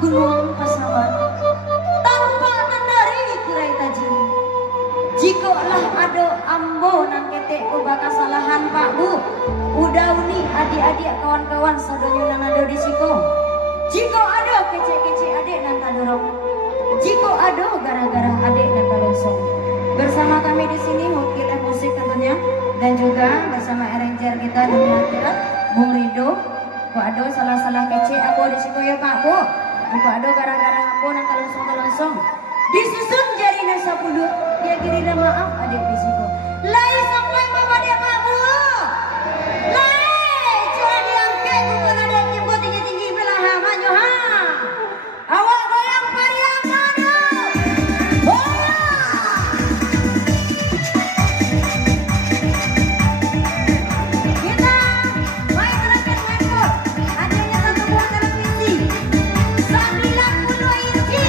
gunung pasaman tanpa tandari kirai tajin. Jika lah ada ambo nang ketek ku bakal salahan Pak Bu. Udah uni adik-adik kawan-kawan sadonyo nang ada di siko. Jika ada kece-kece adik nan tadorong. Jika ada gara-gara adik nan talosong. Bersama kami di sini Hokileh Musik tentunya dan juga bersama arranger kita dunia akhirat Bung Rido. Kok ada salah-salah kece aku di siko ya Pak Bu. Kok ada gara-gara ambo nang talosong-talosong. Disusun jari nasa puluh. Dia kiri dan maaf adik di situ. Lai sampai mama dia Pak Bu. Lai cuma diangkat bukan ada jemput tinggi-tinggi belah manyo ha. Awak goyang pariang mana? Bola. Kita main gerakan handphone. Adanya satu buah televisi 90 inci.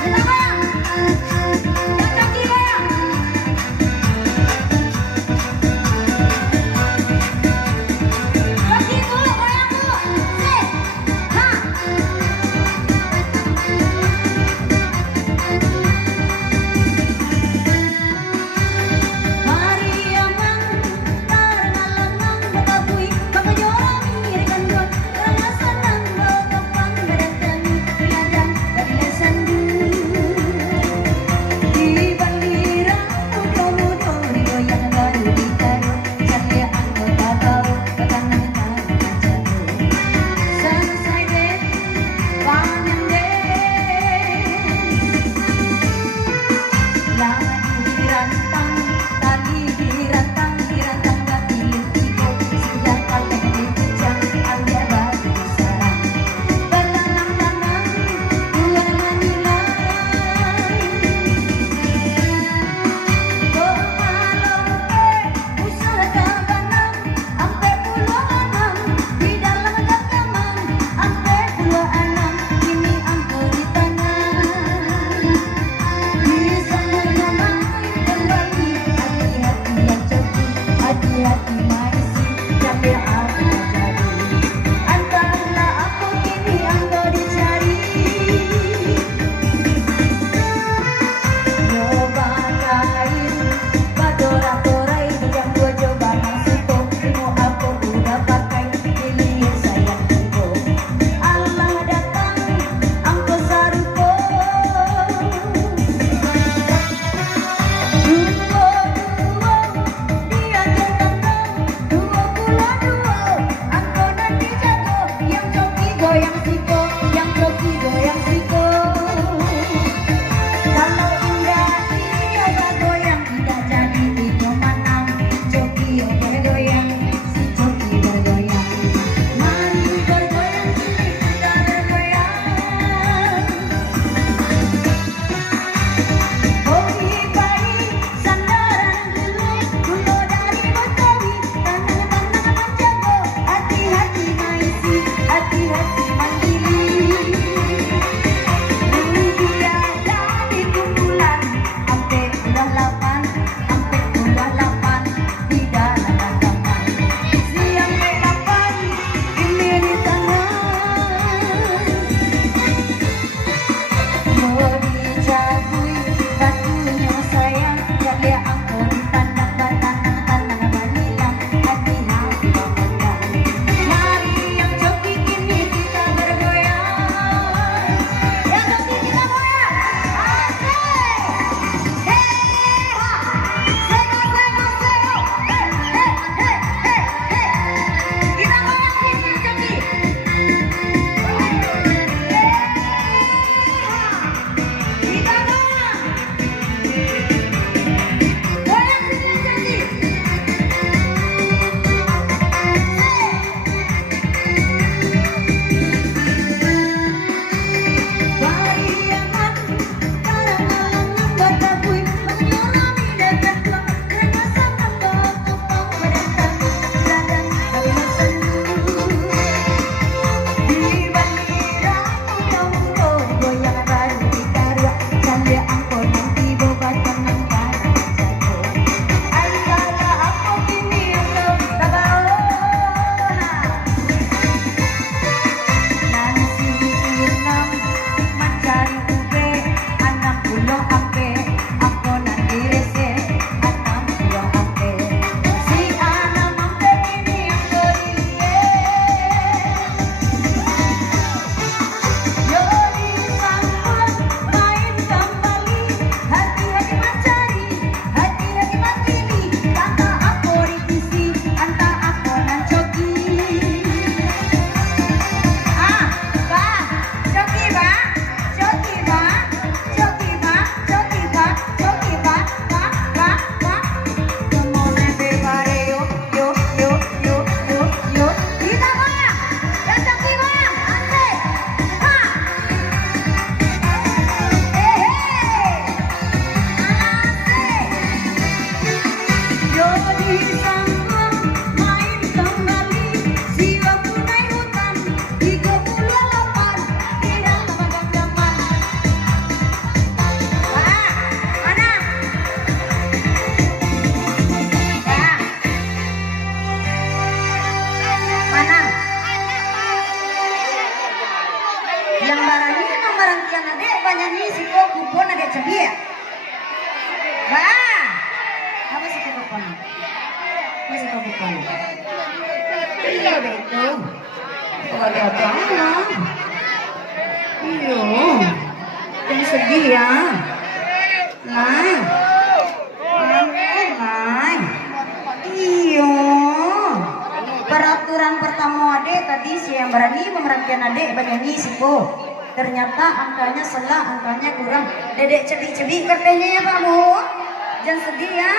Kita goyang. Yang kaki goyang. kapan? Masih kapan? Iya itu. Oh, ada anak. Iya. Jangan sedih ya. Nah. Iya. Peraturan pertama adek tadi si yang berani pemerhatian adek bernyanyi sipo. Ternyata angkanya salah, angkanya kurang. Dedek cebi-cebi kertanya ya Pak Bu. Jangan sedih ya.